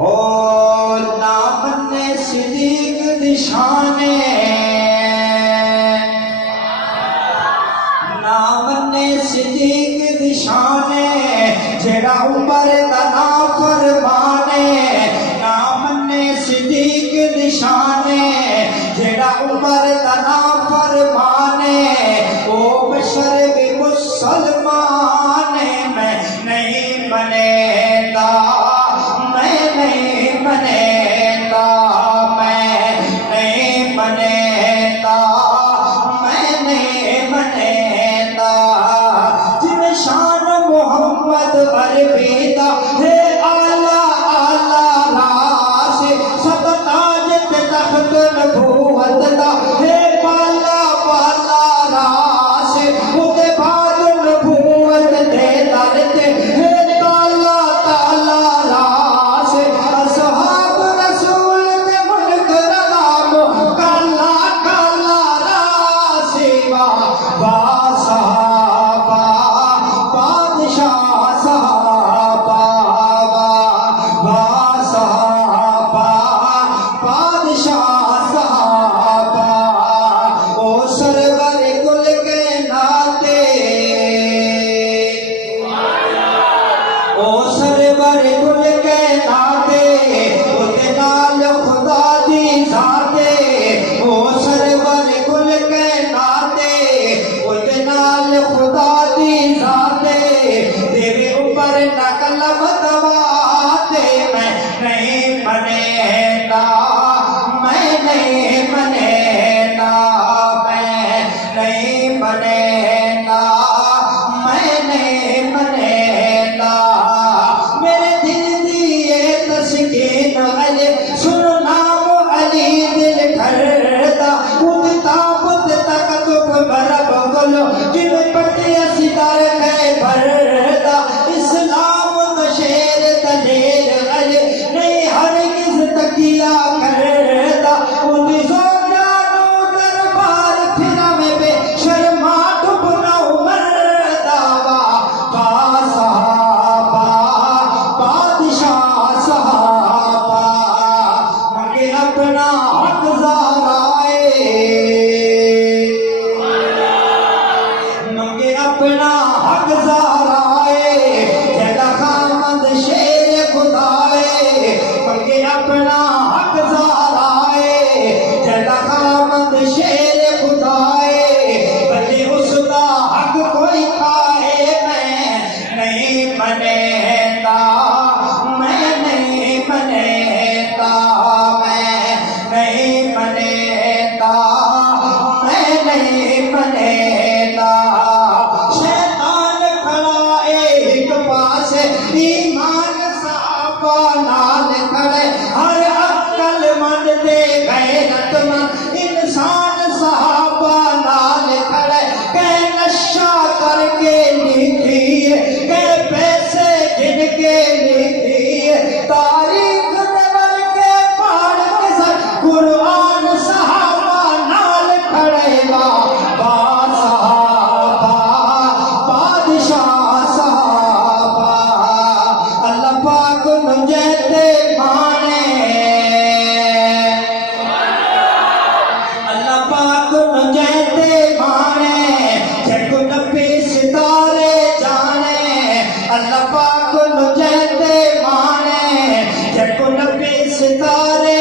और नामने सिद्दीक दिशाने नामने सिद्दीक दिशाने जेड़ा उमर दा ना फरमाने नामने सिद्दीक दिशाने जेड़ा उमर दा ना फरमाने ओ बशर भी मुसलमान मैं नहीं बनेगा मैं नहीं बनेगा मैं नहीं बनेगा मैं नहीं बनेगा जिन शान मोहम्मद अरबीदा है आला आला रास सब ताज ते तख्त नबूवत दा है बाला बाला रास उदे बाद नबूवत दे दर ते है ताला ताला रास असहाब रसूल दे मुनकर नाम काला काला रास बा सहाबा बादशाह सहाबा बा सहाबा बादशाह सहाबा ओ सरवर कुल के नाते ओ सरवर कुल के नाते उते नाल खुदा दी जाते ओ सरवर कुल के नाते उते नाल खुदा दी जाते तेरे ऊपर नकल मतवाते मैं नहीं बनेगा मैं नहीं बनेगा मैं नहीं बनेगा मैं नहीं बनेगा मेरे दिल दिए तस्कीन अली सुनो नाम अली दिल ठहरता उदता बुद तक तुम बरब बोलो जिन पटिया सितारे है भरता इस्लाम का शेर दलेर अली नहीं हर किस तकिया करता उदी सोजानो दरबार फिरा में बे शर्मा डुबना उमरता बा सहाबा बादशाह सहाबा मगे अपना हक ज़राए मगे अपना हक ज़राए जदा खामद शेर खुदाए मगे अपना हक ज़राए जदा खामद शेर खुदाए भले उसका हक कोई खाए मैं नहीं बनेगा मैं नहीं बनेगा मैं नहीं बनेगा मैं नहीं बनेगा शैतान खड़ा एक पास ईमान साहबा नाल खड़े हर अक्ल मंद दे गैरतमंद इंसान साहबा नाल खड़े कै नशा करके लिखी कै पैसे गिन के लिखी तारीख देवर के पढ़ के सर कुरान साहबा नाल खड़ेगा बा सहाबा बादशाह सहाबा अल्लाह पाक मुझे दे माने अल्लाह पाक मुझे दे माने जको नबी सितारे जाने अल्लाह पाक मुझे दे माने जको नबी सितारे